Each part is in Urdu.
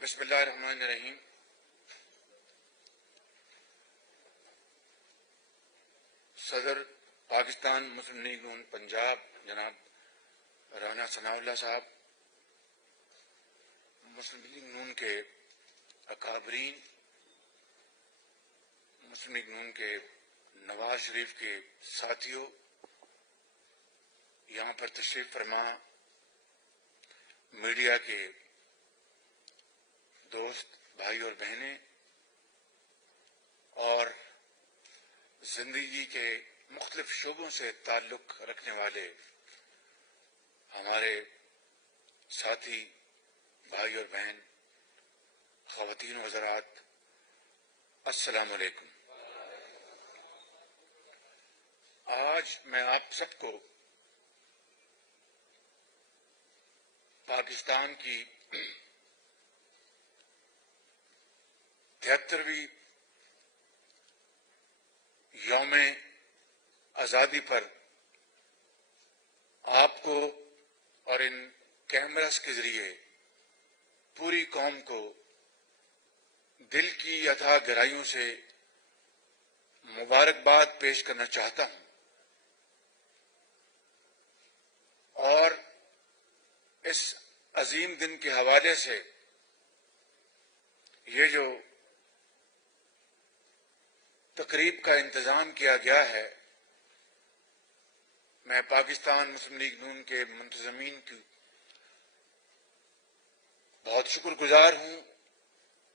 بسم اللہ الرحمن الرحیم۔ صدر پاکستان مسلم لیگ نون پنجاب جناب رانا ثناء اللہ صاحب، مسلم لیگ نون کے اکابرین، مسلم لیگ نون کے نواز شریف کے ساتھیوں، یہاں پر تشریف فرما میڈیا کے دوست بھائی اور بہنیں، اور زندگی کے مختلف شعبوں سے تعلق رکھنے والے ہمارے ساتھی بھائی اور بہن، خواتین و حضرات، السلام علیکم۔ آج میں آپ سب کو پاکستان کی 73ویں یوم آزادی پر آپ کو اور ان کیمراز کے ذریعے پوری قوم کو دل کی اتھاہ گہرائیوں سے مبارکباد پیش کرنا چاہتا ہوں، اور اس عظیم دن کے حوالے سے یہ جو تقریب کا انتظام کیا گیا ہے، میں پاکستان مسلم لیگ نون کے منتظمین کی بہت شکر گزار ہوں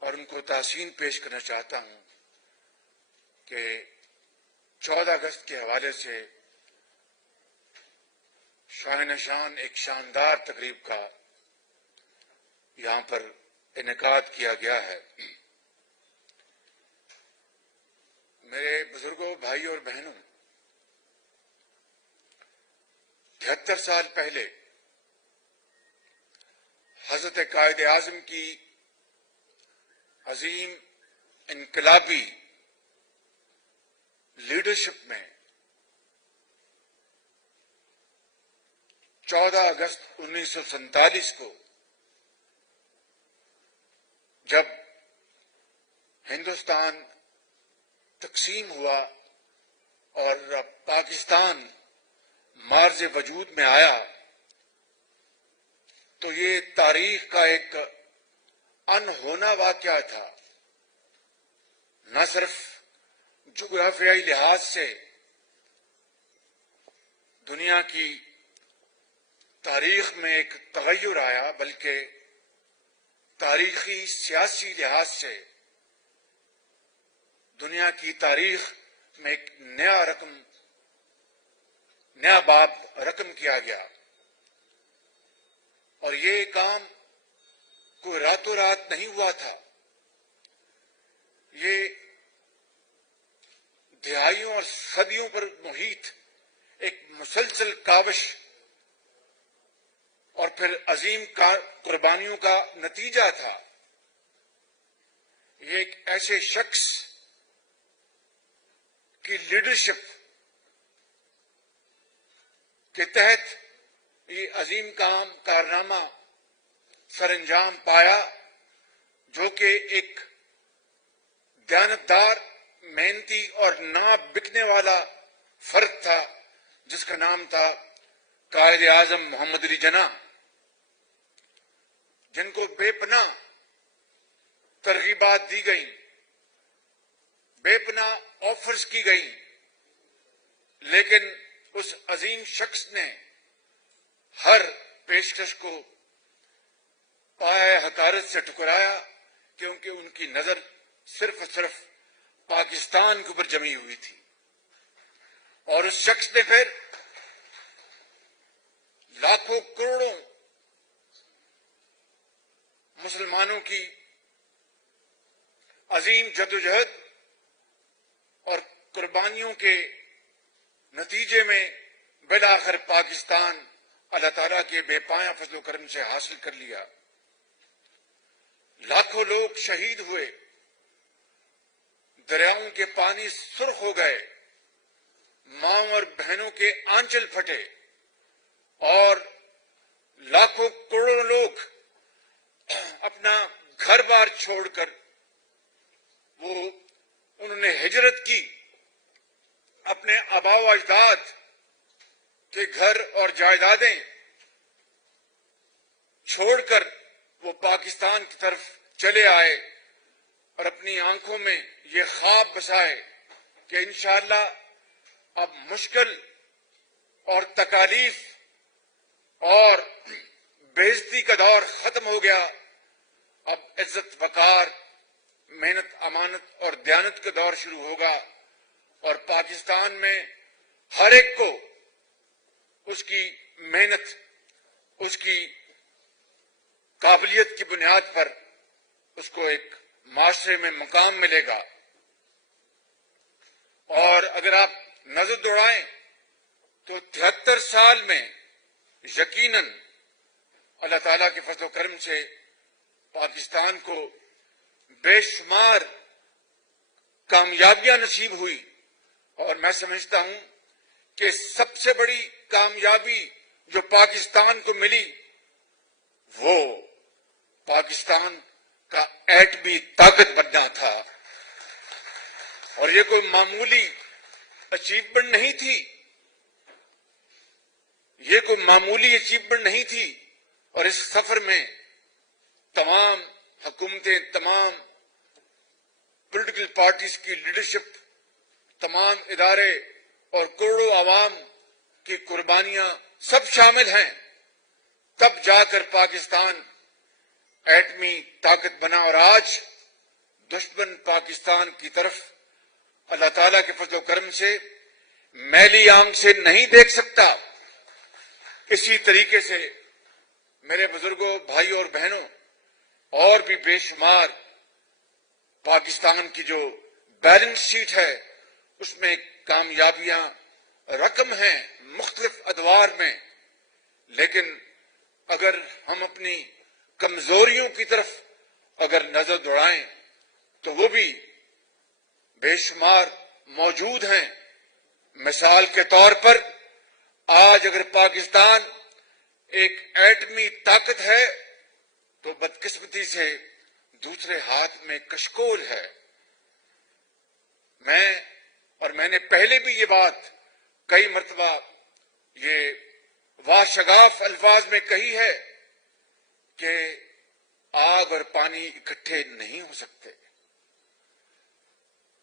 اور ان کو تحسین پیش کرنا چاہتا ہوں کہ 14 اگست کے حوالے سے شاہن شان ایک شاندار تقریب کا یہاں پر انعقاد کیا گیا ہے۔ میرے بزرگوں، بھائی اور بہنوں، 73 سال پہلے حضرت قائد اعظم کی عظیم انقلابی لیڈرشپ میں 14 اگست 1947 کو جب ہندوستان تقسیم ہوا اور پاکستان مارز وجود میں آیا، تو یہ تاریخ کا ایک انہونا واقعہ تھا، نہ صرف جغرافیائی لحاظ سے دنیا کی تاریخ میں ایک تغیر آیا، بلکہ تاریخی سیاسی لحاظ سے دنیا کی تاریخ میں ایک نیا باب رقم کیا گیا، اور یہ کام کوئی راتوں رات نہیں ہوا تھا۔ یہ دہائیوں اور صدیوں پر محیط ایک مسلسل کاوش اور پھر عظیم قربانیوں کا نتیجہ تھا۔ یہ ایک ایسے شخص کی لیڈرشپ کے تحت یہ عظیم کارنامہ سر انجام پایا، جو کہ ایک دیانتدار، محنتی اور نہ بکنے والا فرد تھا، جس کا نام تھا قائد اعظم محمد علی جناح، جن کو بے پناہ ترغیبات دی گئیں، بے پناہ آفرز کی گئیں، لیکن اس عظیم شخص نے ہر پیشکش کو پایہ حقارت سے ٹکرایا، کیونکہ ان کی نظر صرف اور صرف پاکستان کے اوپر جمی ہوئی تھی، اور اس شخص نے پھر لاکھوں کروڑوں مسلمانوں کی عظیم جدوجہد اور قربانیوں کے نتیجے میں بالآخر پاکستان اللہ تعالیٰ کے بے پایہ فضل و کرم سے حاصل کر لیا۔ لاکھوں لوگ شہید ہوئے، دریاؤں کے پانی سرخ ہو گئے، ماں اور بہنوں کے آنچل پھٹے، اور لاکھوں کروڑوں لوگ اپنا گھر بار چھوڑ کر انہوں نے ہجرت کی، اپنے آباء و اجداد کے گھر اور جائیدادیں چھوڑ کر وہ پاکستان کی طرف چلے آئے اور اپنی آنکھوں میں یہ خواب بسائے کہ انشاءاللہ اب مشکل اور تکالیف اور بے عزتی کا دور ختم ہو گیا، اب عزت وقار، محنت امانت اور دیانت کا دور شروع ہوگا، اور پاکستان میں ہر ایک کو اس کی محنت، اس کی قابلیت کی بنیاد پر اس کو ایک معاشرے میں مقام ملے گا۔ اور اگر آپ نظر دوڑائیں تو 73 سال میں یقیناً اللہ تعالیٰ کے فضل و کرم سے پاکستان کو بے شمار کامیابیاں نصیب ہوئی، اور میں سمجھتا ہوں کہ سب سے بڑی کامیابی جو پاکستان کو ملی وہ پاکستان کا ایٹمی طاقت بننا تھا، اور یہ کوئی معمولی اچیومنٹ نہیں تھی، یہ کوئی معمولی اچیومنٹ نہیں تھی۔ اور اس سفر میں تمام حکومتیں، تمام پولیٹیکل پارٹیز کی لیڈرشپ، تمام ادارے اور کروڑوں عوام کی قربانیاں سب شامل ہیں، تب جا کر پاکستان ایٹمی طاقت بنا، اور آج دشمن پاکستان کی طرف اللہ تعالیٰ کے فضل و کرم سے میلی آنکھ سے نہیں دیکھ سکتا۔ اسی طریقے سے میرے بزرگوں، بھائیوں اور بہنوں، اور بھی بے شمار پاکستان کی جو بیلنس شیٹ ہے اس میں کامیابیاں رقم ہیں مختلف ادوار میں، لیکن اگر ہم اپنی کمزوریوں کی طرف اگر نظر دوڑائیں تو وہ بھی بے شمار موجود ہیں۔ مثال کے طور پر آج اگر پاکستان ایک ایٹمی طاقت ہے تو بدقسمتی سے دوسرے ہاتھ میں کشکول ہے۔ میں نے پہلے بھی یہ بات کئی مرتبہ یہ واشگاف الفاظ میں کہی ہے کہ آگ اور پانی اکٹھے نہیں ہو سکتے،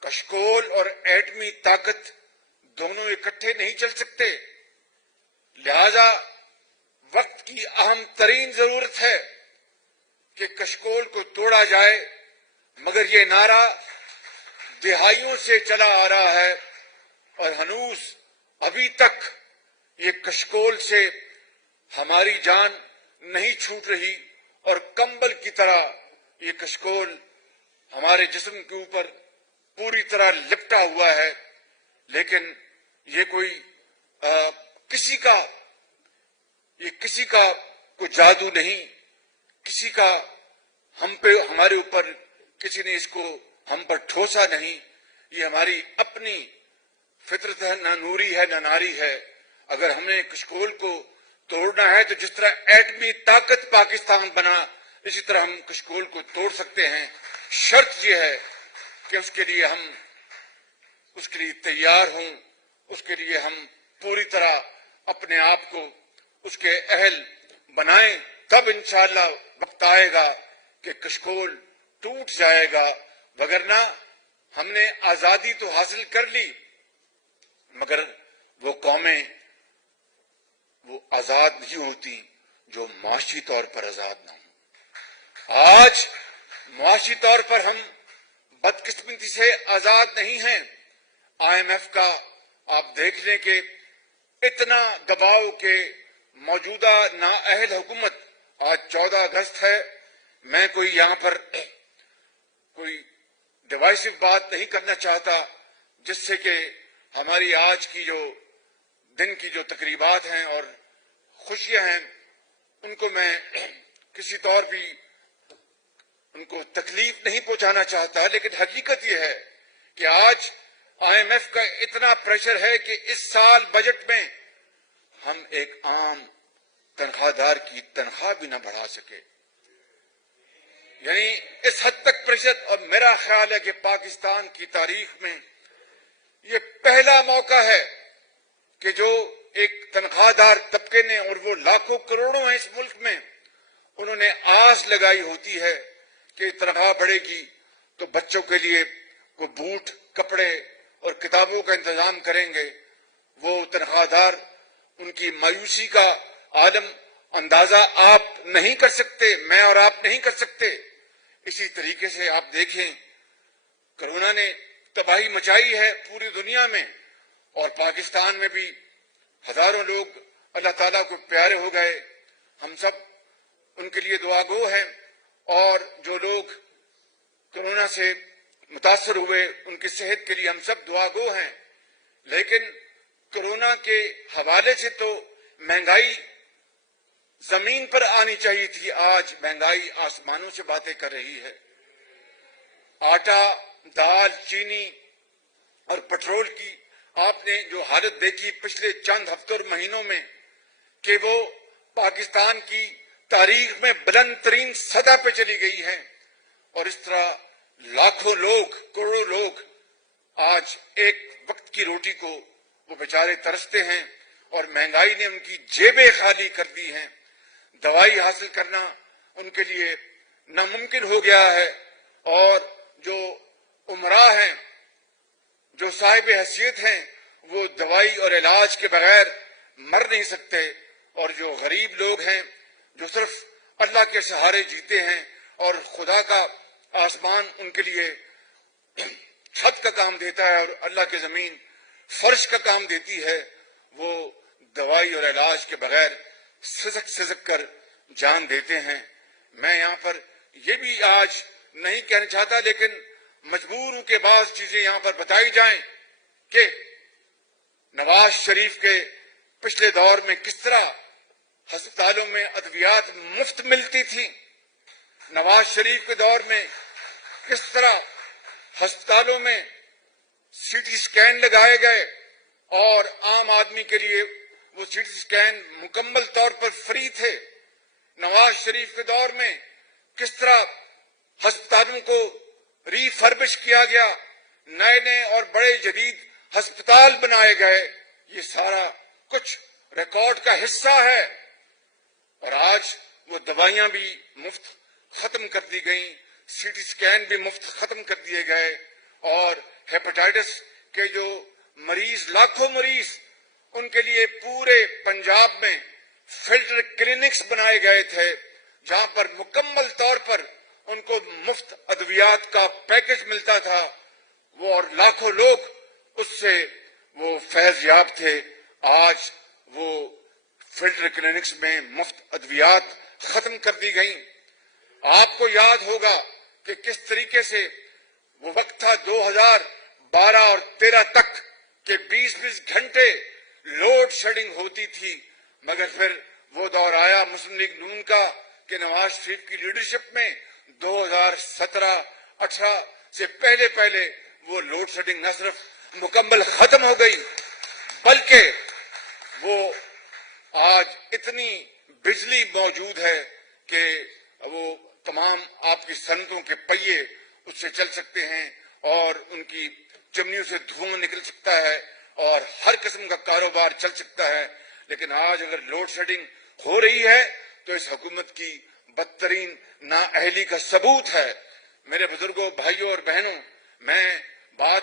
کشکول اور ایٹمی طاقت دونوں اکٹھے نہیں چل سکتے، لہذا وقت کی اہم ترین ضرورت ہے کہ کشکول کو توڑا جائے، مگر یہ نعرہ دہائیوں سے چلا آ رہا ہے اور ہنوز ابھی تک یہ کشکول سے ہماری جان نہیں چھوٹ رہی، اور کمبل کی طرح یہ کشکول ہمارے جسم کے اوپر پوری طرح لپٹا ہوا ہے، لیکن یہ کسی کا کوئی جادو نہیں، کسی کا ہمارے اوپر کسی نے اس کو ہم پر ٹھوسا نہیں، یہ ہماری اپنی فطرت ہے، نہ نوری ہے نہ ناری ہے۔ اگر ہمیں کشکول کو توڑنا ہے تو جس طرح ایٹمی طاقت پاکستان بنا اسی طرح ہم کشکول کو توڑ سکتے ہیں، شرط یہ ہے کہ اس کے لیے تیار ہوں، اس کے لیے ہم پوری طرح اپنے آپ کو اس کے اہل بنائیں، تب انشاءاللہ وقت آئے گا کہ کشکول ٹوٹ جائے گا، وگرنہ ہم نے آزادی تو حاصل کر لی مگر وہ قومیں وہ آزاد نہیں ہوتی جو معاشی طور پر آزاد نہ ہوں۔ آج معاشی طور پر ہم بدقسمتی سے آزاد نہیں ہیں۔ IMF کا آپ دیکھ لیں کہ اتنا دباؤ کہ موجودہ نااہل حکومت، آج 14 اگست ہے، میں یہاں پر کوئی ڈیوائسو بات نہیں کرنا چاہتا جس سے کہ ہماری آج کی جو دن کی جو تقریبات ہیں اور خوشیاں ہیں ان کو میں کسی طور بھی ان کو تکلیف نہیں پہنچانا چاہتا، لیکن حقیقت یہ ہے کہ آج IMF کا اتنا پریشر ہے کہ اس سال بجٹ میں ہم ایک عام تنخواہ دار کی تنخواہ بھی نہ بڑھا سکے۔ یعنی اس حد تک پریشر. اور میرا خیال ہے کہ پاکستان کی تاریخ میں یہ پہلا موقع ہے کہ جو ایک تنخواہ دار طبقے نے، اور وہ لاکھوں کروڑوں ہیں اس ملک میں، انہوں نے آس لگائی ہوتی ہے کہ تنخواہ بڑھے گی تو بچوں کے لیے کوئی بوٹ، کپڑے اور کتابوں کا انتظام کریں گے. وہ تنخواہ دار ان کی مایوسی کا عالم اندازہ آپ نہیں کر سکتے، میں اور آپ نہیں کر سکتے. اسی طریقے سے آپ دیکھیں کرونا نے تباہی مچائی ہے پوری دنیا میں، اور پاکستان میں بھی ہزاروں لوگ اللہ تعالیٰ کو پیارے ہو گئے. ہم سب ان کے لیے دعا گو ہیں، اور جو لوگ کرونا سے متاثر ہوئے ان کی صحت کے لیے ہم سب دعا گو ہیں. لیکن کرونا کے حوالے سے تو مہنگائی زمین پر آنی چاہیے تھی، آج مہنگائی آسمانوں سے باتیں کر رہی ہے. آٹا، دال، چینی اور پٹرول کی آپ نے جو حالت دیکھی پچھلے چند ہفتوں اور مہینوں میں کہ وہ پاکستان کی تاریخ میں بلند ترین سطح پہ چلی گئی ہے. اور اس طرح لاکھوں لوگ، کروڑوں لوگ آج ایک وقت کی روٹی کو وہ بیچارے ترستے ہیں، اور مہنگائی نے ان کی جیبیں خالی کر دی ہیں. دوائی حاصل کرنا ان کے لیے ناممکن ہو گیا ہے، اور جو عمرا ہیں، جو صاحب حیثیت ہیں، وہ دوائی اور علاج کے بغیر مر نہیں سکتے. اور جو غریب لوگ ہیں، جو صرف اللہ کے سہارے جیتے ہیں، اور خدا کا آسمان ان کے لیے چھت کا کام دیتا ہے اور اللہ کی زمین فرش کا کام دیتی ہے، وہ دوائی اور علاج کے بغیر سسک سسک کر جان دیتے ہیں. میں یہاں پر یہ بھی آج نہیں کہنا چاہتا، لیکن مجبور ہوں کہ بعض چیزیں یہاں پر بتائی جائیں کہ نواز شریف کے پچھلے دور میں کس طرح ہسپتالوں میں ادویات مفت ملتی تھی. نواز شریف کے دور میں کس طرح ہسپتالوں میں سی ٹی اسکین لگائے گئے، اور عام آدمی کے لیے وہ سی ٹی اسکین مکمل طور پر فری تھے. نواز شریف کے دور میں کس طرح ہسپتالوں کو ری فربش کیا گیا، نئے نئے اور بڑے جدید ہسپتال بنائے گئے. یہ سارا کچھ ریکارڈ کا حصہ ہے. اور آج وہ دوائیاں بھی مفت ختم کر دی گئیں، سی ٹی اسکین بھی مفت ختم کر دیے گئے، اور ہیپاٹائٹس کے جو مریض، لاکھوں مریض، ان کے لیے پورے پنجاب میں فلٹر کلینکس بنائے گئے تھے جہاں پر مکمل طور پر ان کو مفت ادویات کا پیکج ملتا تھا. وہ اور لاکھوں لوگ اس سے وہ فیض یاب تھے. آج وہ فلٹر کلینکس میں مفت ادویات ختم کر دی گئیں. آپ کو یاد ہوگا کہ کس طریقے سے وہ وقت تھا 2012 اور 13 تک کہ 20 گھنٹے لوڈ شیڈنگ ہوتی تھی، مگر پھر وہ دور آیا مسلم لیگ نون کا کہ نواز شریف کی لیڈرشپ میں 2017-18 سے پہلے وہ لوڈ شیڈنگ نہ صرف مکمل ختم ہو گئی، بلکہ وہ آج اتنی بجلی موجود ہے کہ وہ تمام آپ کی صنعتوں کے پہیے اس سے چل سکتے ہیں، اور ان کی چمنیوں سے دھواں نکل سکتا ہے، اور ہر قسم کا کاروبار چل سکتا ہے. لیکن آج اگر لوڈ شیڈنگ ہو رہی ہے تو اس حکومت کی بدترین نااہلی کا ثبوت ہے. میرے بزرگوں، بھائیوں اور بہنوں، میں بات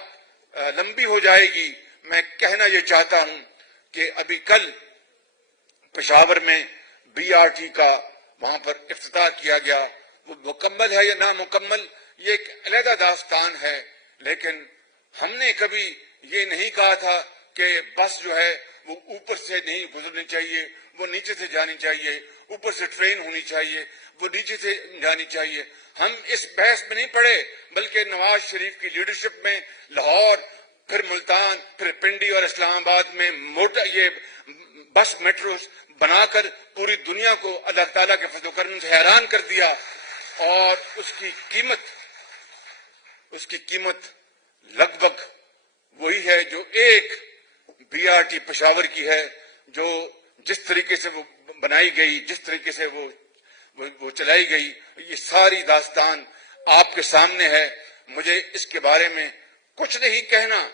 لمبی ہو جائے گی، میں کہنا یہ چاہتا ہوں کہ ابھی کل پشاور میں بی آر ٹی کا وہاں پر افتتاح کیا گیا. وہ مکمل ہے یا نامکمل یہ ایک علیحدہ داستان ہے، لیکن ہم نے کبھی یہ نہیں کہا تھا کہ بس جو ہے وہ اوپر سے نہیں گزرنی چاہیے، وہ نیچے سے جانی چاہیے، اوپر سے ٹرین ہونی چاہیے، وہ نیچے سے جانی چاہیے. ہم اس بحث میں نہیں پڑے، بلکہ نواز شریف کی لیڈرشپ میں لاہور، پھر ملتان، پھر پنڈی اور اسلام آباد میں یہ بس میٹروز بنا کر پوری دنیا کو اللہ تعالیٰ کے فضل و کرم سے حیران کر دیا. اور اس کی قیمت لگ بھگ وہی ہے جو ایک بی آر ٹی پشاور کی ہے. جو جس طریقے سے وہ بنائی گئی، جس طریقے سے وہ وہ چلائی گئی، یہ ساری داستان آپ کے سامنے ہے. مجھے اس کے بارے میں کچھ نہیں کہنا.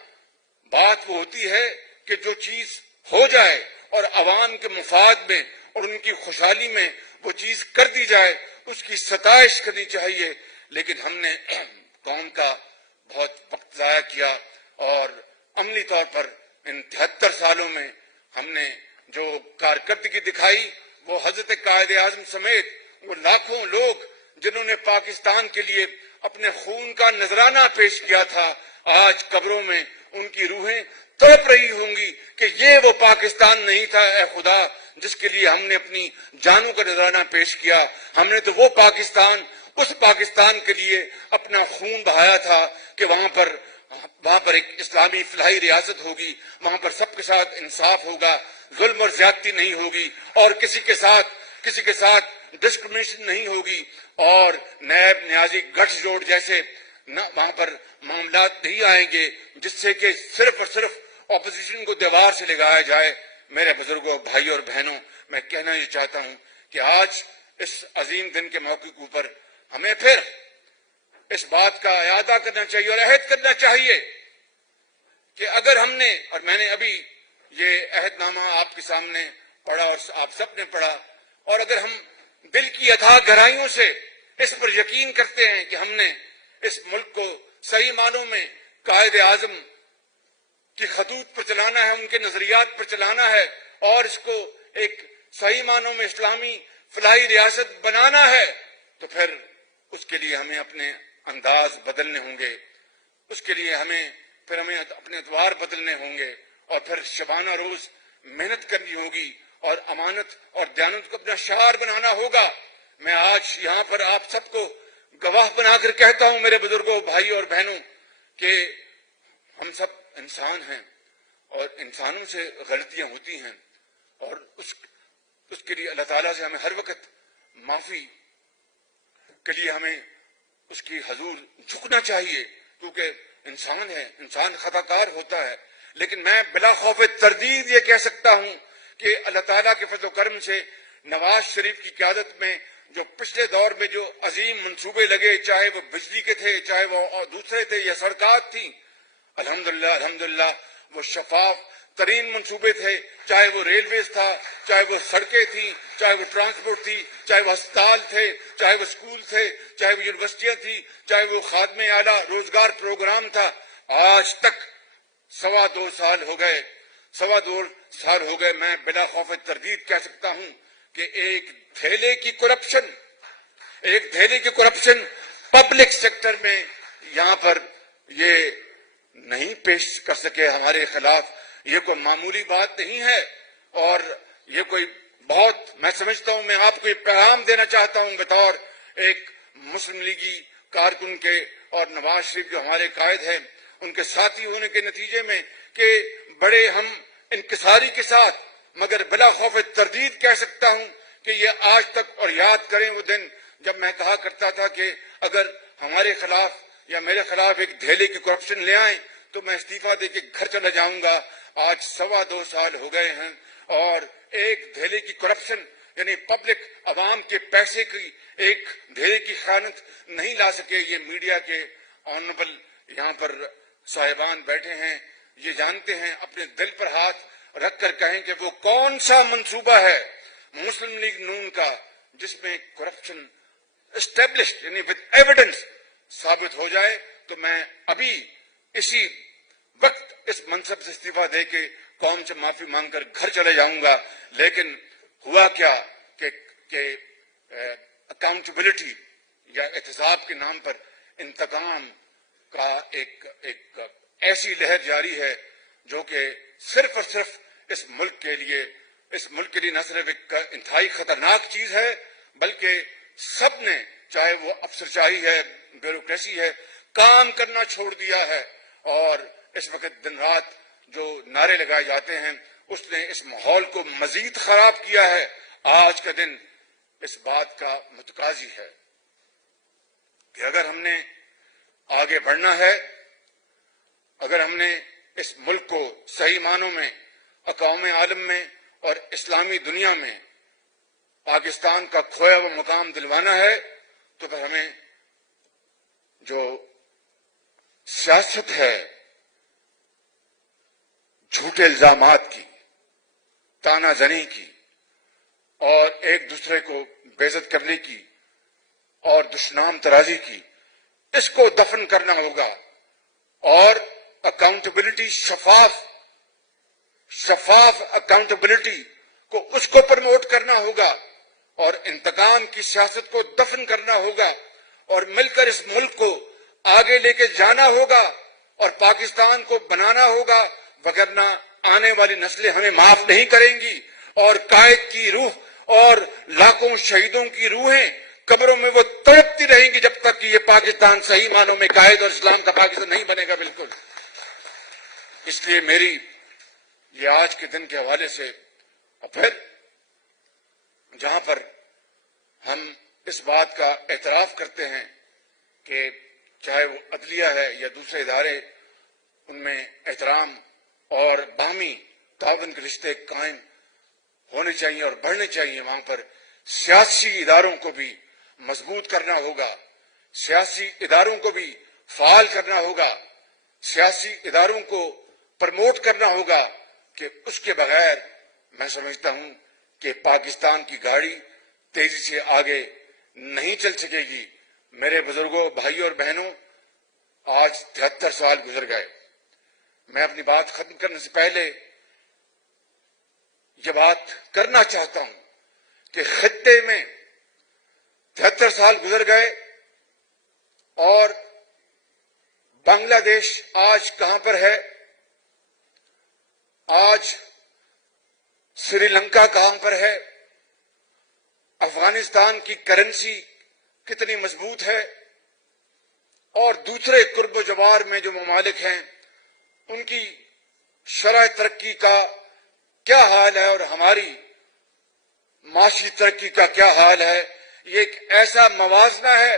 بات وہ ہوتی ہے کہ جو چیز ہو جائے اور عوام کے مفاد میں اور ان کی خوشحالی میں وہ چیز کر دی جائے، اس کی ستائش کرنی چاہیے. لیکن ہم نے قوم کا بہت وقت ضائع کیا اور عملی طور پر ان 73 سالوں میں ہم نے جو کارکردگی دکھائی وہ حضرت قائد اعظم سمیت وہ لاکھوں لوگ جنہوں نے پاکستان کے لیے اپنے خون کا نذرانہ پیش کیا تھا، آج قبروں میں ان کی روحیں تڑپ رہی ہوں گی کہ یہ وہ پاکستان نہیں تھا اے خدا جس کے لیے ہم نے اپنی جانوں کا نذرانہ پیش کیا. ہم نے تو وہ پاکستان، اس پاکستان کے لیے اپنا خون بہایا تھا کہ وہاں پر ایک اسلامی فلاحی ریاست ہوگی، وہاں پر سب کے ساتھ انصاف ہوگا، ظلم اور زیادتی نہیں ہوگی اور کسی کے ساتھ ڈسکرمنیشن نہیں ہوگی اور نیب نیازی گٹھ جوڑ جیسے وہاں پر معاملات نہیں آئیں گے جس سے کہ صرف اور صرف اپوزیشن کو دیوار سے لگایا جائے. میرے بزرگوں، بھائی اور بہنوں، میں کہنا یہ چاہتا ہوں کہ آج اس عظیم دن کے موقع کے اوپر ہمیں پھر اس بات کا اعادہ کرنا چاہیے اور عہد کرنا چاہیے کہ اگر ہم نے، اور میں نے ابھی یہ عہد نامہ آپ کے سامنے پڑھا اور آپ سب نے پڑھا، اور اگر ہم دل کی اتھاہ گہرائیوں سے اس پر یقین کرتے ہیں کہ ہم نے اس ملک کو صحیح معنوں میں قائد اعظم کی خطوط پر چلانا ہے، ان کے نظریات پر چلانا ہے اور اس کو ایک صحیح معنوں میں اسلامی فلاحی ریاست بنانا ہے، تو پھر اس کے لیے ہمیں اپنے انداز بدلنے ہوں گے، اس کے لیے ہمیں اپنے ادوار بدلنے ہوں گے اور پھر شبانہ روز محنت کرنی ہوگی اور امانت اور دیانت کو اپنا شعار بنانا ہوگا. میں آج یہاں پر آپ سب کو گواہ بنا کر کہتا ہوں میرے بزرگوں، بھائی اور بہنوں، کہ ہم سب انسان ہیں اور انسانوں سے غلطیاں ہوتی ہیں اور اس کے لیے اللہ تعالیٰ سے ہمیں ہر وقت معافی کے لیے ہمیں اس کی حضور جھکنا چاہیے کیونکہ انسان ہے، انسان خطا کار ہوتا ہے. لیکن میں بلا خوف تردید یہ کہہ سکتا ہوں کہ اللہ تعالیٰ کے فضل و کرم سے نواز شریف کی قیادت میں جو پچھلے دور میں جو عظیم منصوبے لگے، چاہے وہ بجلی کے تھے، چاہے وہ دوسرے تھے یا سڑکات تھیں، الحمدللہ وہ شفاف ترین منصوبے تھے، چاہے وہ ریلویز تھا، چاہے وہ سڑکیں تھیں، چاہے وہ ٹرانسپورٹ تھی، چاہے وہ ہسپتال تھے، چاہے وہ اسکول تھے، چاہے وہ یونیورسٹیاں تھیں، چاہے وہ خادم اعلیٰ روزگار پروگرام تھا. آج تک 2.25 سال ہو گئے. میں بلا خوف تردید کہہ سکتا ہوں کہ ایک دھیلے کی کرپشن پبلک سیکٹر میں یہاں پر یہ نہیں پیش کر سکے ہمارے خلاف. یہ کوئی معمولی بات نہیں ہے اور یہ کوئی بہت، میں سمجھتا ہوں، میں آپ کو یہ پیغام دینا چاہتا ہوں بطور ایک مسلم لیگی کارکن کے اور نواز شریف جو ہمارے قائد ہیں ان کے ساتھی ہونے کے نتیجے میں کہ بڑے ہم انکساری کے ساتھ مگر بلا خوف تردید کہہ سکتا ہوں کہ یہ آج تک، اور یاد کریں وہ دن جب میں کہا کرتا تھا کہ اگر ہمارے خلاف یا میرے خلاف ایک دھیلے کی کرپشن لے آئیں تو میں استعفیٰ دے کے گھر چلا جاؤں گا. آج 2.25 سال ہو گئے ہیں اور ایک دھیلے کی کرپشن یعنی پبلک عوام کے پیسے کی ایک دھیلے کی خیانت نہیں لا سکے. یہ میڈیا کے آنریبل یہاں پر صاحبان بیٹھے ہیں، یہ جانتے ہیں، اپنے دل پر ہاتھ رکھ کر کہیں کہ وہ کون سا منصوبہ ہے مسلم لیگ نون کا جس میں کرپشن اسٹیبلشڈ یعنی ود ایویڈنس ثابت ہو جائے. تو میں ابھی اسی وقت اس منصب سے استعفیٰ دے کے قوم سے معافی مانگ کر گھر چلے جاؤں گا. لیکن ہوا کیا کہ اکاؤنٹیبلٹی یا احتساب کے نام پر انتقام کا ایک ایسی لہر جاری ہے جو کہ صرف اور صرف اس ملک کے لیے نہ صرف ایک انتہائی خطرناک چیز ہے بلکہ سب نے، چاہے وہ افسرشاہی ہے، بیوروکریسی ہے، کام کرنا چھوڑ دیا ہے. اور اس وقت دن رات جو نعرے لگائے جاتے ہیں اس نے اس ماحول کو مزید خراب کیا ہے. آج کا دن اس بات کا متقاضی ہے کہ اگر ہم نے آگے بڑھنا ہے، اگر ہم نے اس ملک کو صحیح معنوں میں اقوام عالم میں اور اسلامی دنیا میں پاکستان کا کھویا ہوا مقام دلوانا ہے تو پھر ہمیں جو سیاست ہے جھوٹے الزامات کی، تانا زنی کی اور ایک دوسرے کو بے عزت کرنے کی اور دشنام ترازی کی، اس کو دفن کرنا ہوگا اور اکاؤنٹیبلٹی، شفاف اکاؤنٹیبلٹی کو اس کو پروموٹ کرنا ہوگا اور انتقام کی سیاست کو دفن کرنا ہوگا اور مل کر اس ملک کو آگے لے کے جانا ہوگا اور پاکستان کو بنانا ہوگا، وگرنہ آنے والی نسلیں ہمیں معاف نہیں کریں گی اور قائد کی روح اور لاکھوں شہیدوں کی روحیں قبروں میں وہ تڑپتی رہیں گی جب تک کہ یہ پاکستان صحیح معنوں میں قائد اور اسلام کا پاکستان نہیں بنے گا بالکل۔ اس لیے میری یہ آج کے دن کے حوالے سے، اور پھر جہاں پر ہم اس بات کا اعتراف کرتے ہیں کہ چاہے وہ عدلیہ ہے یا دوسرے ادارے، ان میں احترام اور باہمی تعاون کے رشتے قائم ہونے چاہیے اور بڑھنے چاہیے، وہاں پر سیاسی اداروں کو بھی مضبوط کرنا ہوگا، سیاسی اداروں کو بھی فعال کرنا ہوگا، سیاسی اداروں کو پروموٹ کرنا ہوگا کہ اس کے بغیر میں سمجھتا ہوں کہ پاکستان کی گاڑی تیزی سے آگے نہیں چل سکے گی۔ میرے بزرگوں، بھائیوں اور بہنوں، آج 73 سال گزر گئے۔ میں اپنی بات ختم کرنے سے پہلے یہ بات کرنا چاہتا ہوں کہ خطے میں 73 سال گزر گئے اور بنگلہ دیش آج کہاں پر ہے، آج سری لنکا کہاں پر ہے، افغانستان کی کرنسی کتنی مضبوط ہے اور دوسرے قرب و جوار میں جو ممالک ہیں ان کی شرح ترقی کا کیا حال ہے اور ہماری معاشی ترقی کا کیا حال ہے۔ یہ ایک ایسا موازنہ ہے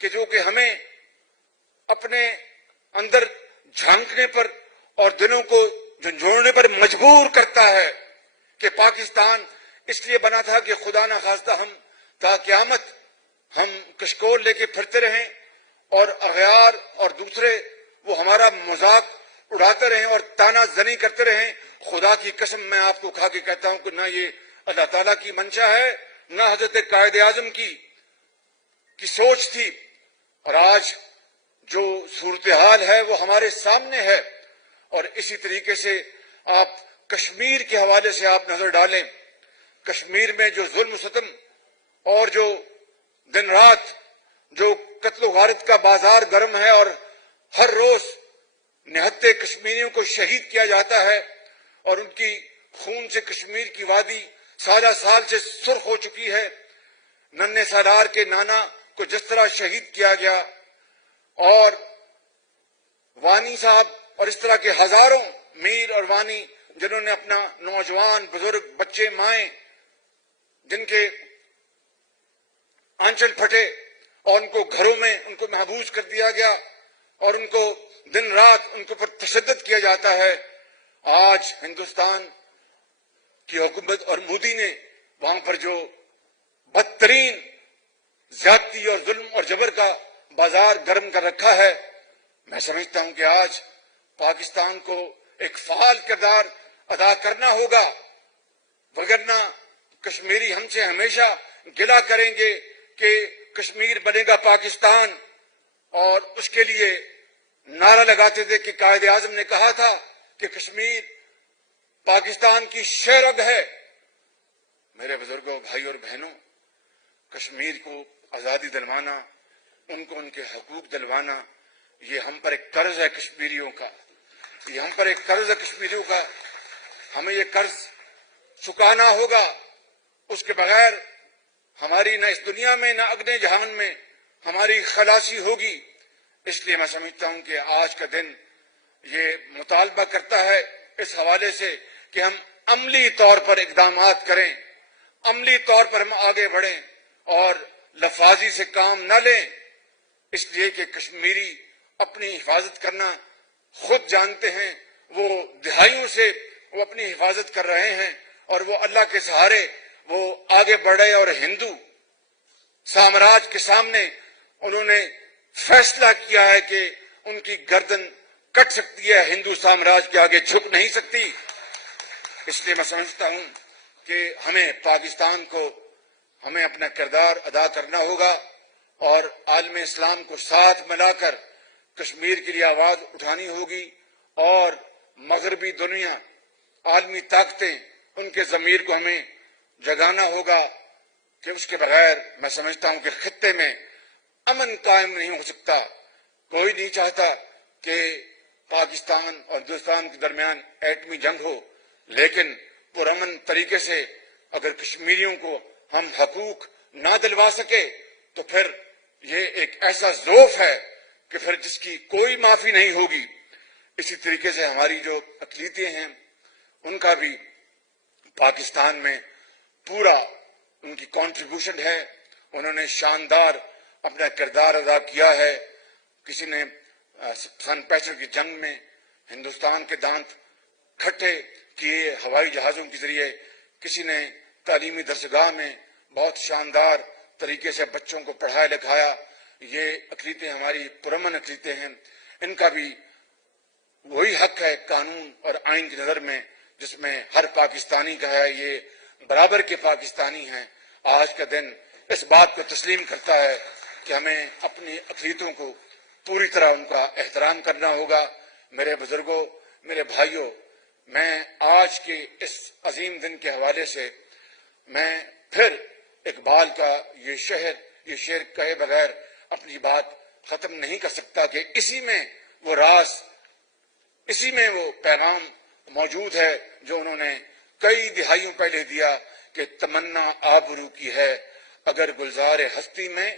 کہ جو کہ ہمیں اپنے اندر جھانکنے پر اور دلوں کو جھنجھوڑنے پر مجبور کرتا ہے کہ پاکستان اس لیے بنا تھا کہ خدا نہ خواستہ ہم تا قیامت ہم کشکول لے کے پھرتے رہیں اور اغیار اور دوسرے وہ ہمارا مذاق اڑاتے رہیں اور تانا زنی کرتے رہیں۔ خدا کی قسم میں آپ کو کھا کے کہتا ہوں کہ نہ یہ اللہ تعالیٰ کی منشا ہے، نہ حضرت قائد اعظم کی سوچ تھی، اور آج جو صورتحال ہے وہ ہمارے سامنے ہے۔ اور اسی طریقے سے آپ کشمیر کے حوالے سے آپ نظر ڈالیں، کشمیر میں جو ظلم و ستم اور جو دن رات جو قتل و غارت کا بازار گرم ہے اور ہر روز نہتے کشمیریوں کو شہید کیا جاتا ہے اور ان کی خون سے کشمیر کی وادی سالہ سال سے سرخ ہو چکی ہے، ننھے سالار کے نانا کو جس طرح شہید کیا گیا اور وانی صاحب اور اس طرح کے ہزاروں میر اور وانی جنہوں نے اپنا نوجوان، بزرگ، بچے، مائیں جن کے آنچل پھٹے اور ان کو گھروں میں ان کو محبوس کر دیا گیا اور ان کو دن رات ان کے اوپر تشدد کیا جاتا ہے۔ آج ہندوستان کی حکومت اور مودی نے وہاں پر جو بدترین زیادتی اور ظلم اور جبر کا بازار گرم کر رکھا ہے، میں سمجھتا ہوں کہ آج پاکستان کو ایک فعال کردار ادا کرنا ہوگا، وگرنہ کشمیری ہم سے ہمیشہ گلہ کریں گے کہ کشمیر بنے گا پاکستان، اور اس کے لیے نعرہ لگاتے تھے کہ قائد اعظم نے کہا تھا کہ کشمیر پاکستان کی شہرگ ہے۔ میرے بزرگوں، بھائی اور بہنوں، کشمیر کو آزادی دلوانا، ان کو ان کے حقوق دلوانا، یہ ہم پر ایک قرض ہے کشمیریوں کا، یہ ہم پر ایک قرض ہے کشمیریوں کا، ہمیں یہ قرض چکانا ہوگا۔ اس کے بغیر ہماری نہ اس دنیا میں نہ اگلے جہان میں ہماری خلاصی ہوگی۔ اس لیے میں سمجھتا ہوں کہ آج کا دن یہ مطالبہ کرتا ہے اس حوالے سے کہ ہم عملی طور پر اقدامات کریں، عملی طور پر ہم آگے بڑھیں اور لفاظی سے کام نہ لیں، اس لیے کہ کشمیری اپنی حفاظت کرنا خود جانتے ہیں، وہ دہائیوں سے وہ اپنی حفاظت کر رہے ہیں اور وہ اللہ کے سہارے وہ آگے بڑھے اور ہندو سامراج کے سامنے انہوں نے فیصلہ کیا ہے کہ ان کی گردن کٹ سکتی ہے، ہندو سامراج کے آگے جھک نہیں سکتی۔ اس لیے میں سمجھتا ہوں کہ ہمیں پاکستان کو ہمیں اپنا کردار ادا کرنا ہوگا اور عالم اسلام کو ساتھ ملا کر کشمیر کے لیے آواز اٹھانی ہوگی، اور مغربی دنیا، عالمی طاقتیں، ان کے ضمیر کو ہمیں جگانا ہوگا کہ اس کے بغیر میں سمجھتا ہوں کہ خطے میں امن قائم نہیں ہو سکتا۔ کوئی نہیں چاہتا کہ پاکستان اور ہندوستان کے درمیان ایٹمی جنگ ہو، لیکن پرامن طریقے سے اگر کشمیریوں کو ہم حقوق نہ دلوا سکے تو پھر یہ ایک ایسا ذوف ہے کہ پھر جس کی کوئی معافی نہیں ہوگی۔ اسی طریقے سے ہماری جو اقلیتیں ہیں ان کا بھی پاکستان میں پورا ان کی کنٹریبیوشن ہے، انہوں نے شاندار اپنا کردار ادا کیا ہے۔ کسی نے سن 65 کی جنگ میں ہندوستان کے دانت کھٹے کیے ہوائی جہازوں کے ذریعے، کسی نے تعلیمی درسگاہ میں بہت شاندار طریقے سے بچوں کو پڑھایا لکھایا۔ یہ اقلیتیں ہماری پرامن اقلیتیں ہیں، ان کا بھی وہی حق ہے قانون اور آئین کی نظر میں جس میں ہر پاکستانی کا ہے، یہ برابر کے پاکستانی ہیں۔ آج کا دن اس بات کو تسلیم کرتا ہے کہ ہمیں اپنی اقلیتوں کو پوری طرح ان کا احترام کرنا ہوگا۔ میرے بزرگوں، میرے بھائیوں، میں آج کے اس عظیم دن کے حوالے سے میں پھر اقبال کا یہ شعر کہے بغیر اپنی بات ختم نہیں کر سکتا کہ اسی میں وہ راز، اسی میں وہ پیغام موجود ہے جو انہوں نے کئی دہائیوں پہلے دیا کہ تمنا آبرو کی ہے اگر گلزار ہستی میں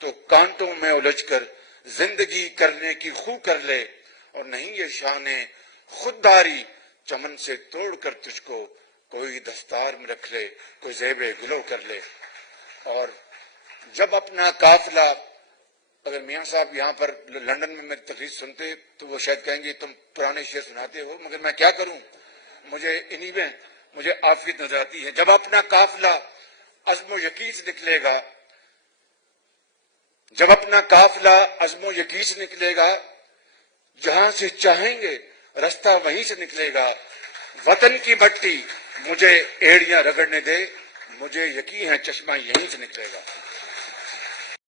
تو کانٹوں میں الجھ کر زندگی کرنے کی خو کر لے، اور نہیں یہ شان خودداری چمن سے توڑ کر تجھ کو کوئی دستار میں رکھ لے، کوئی زیب گلو کر لے۔ اور جب اپنا قافلہ، اگر میاں صاحب یہاں پر لندن میں میری تقریر سنتے تو وہ شاید کہیں گے تم پرانے شعر سناتے ہو، مگر میں کیا کروں، مجھے انہی میں مجھے عافیت نظر آتی ہے۔ جب اپنا قافلہ عزم و یقین سے نکلے گا، جب اپنا قافلہ عزم و یقین سے نکلے گا، جہاں سے چاہیں گے رستہ وہیں سے نکلے گا، وطن کی مٹی مجھے ایڑیاں رگڑنے دے، مجھے یقین ہے چشمہ یہیں سے نکلے گا۔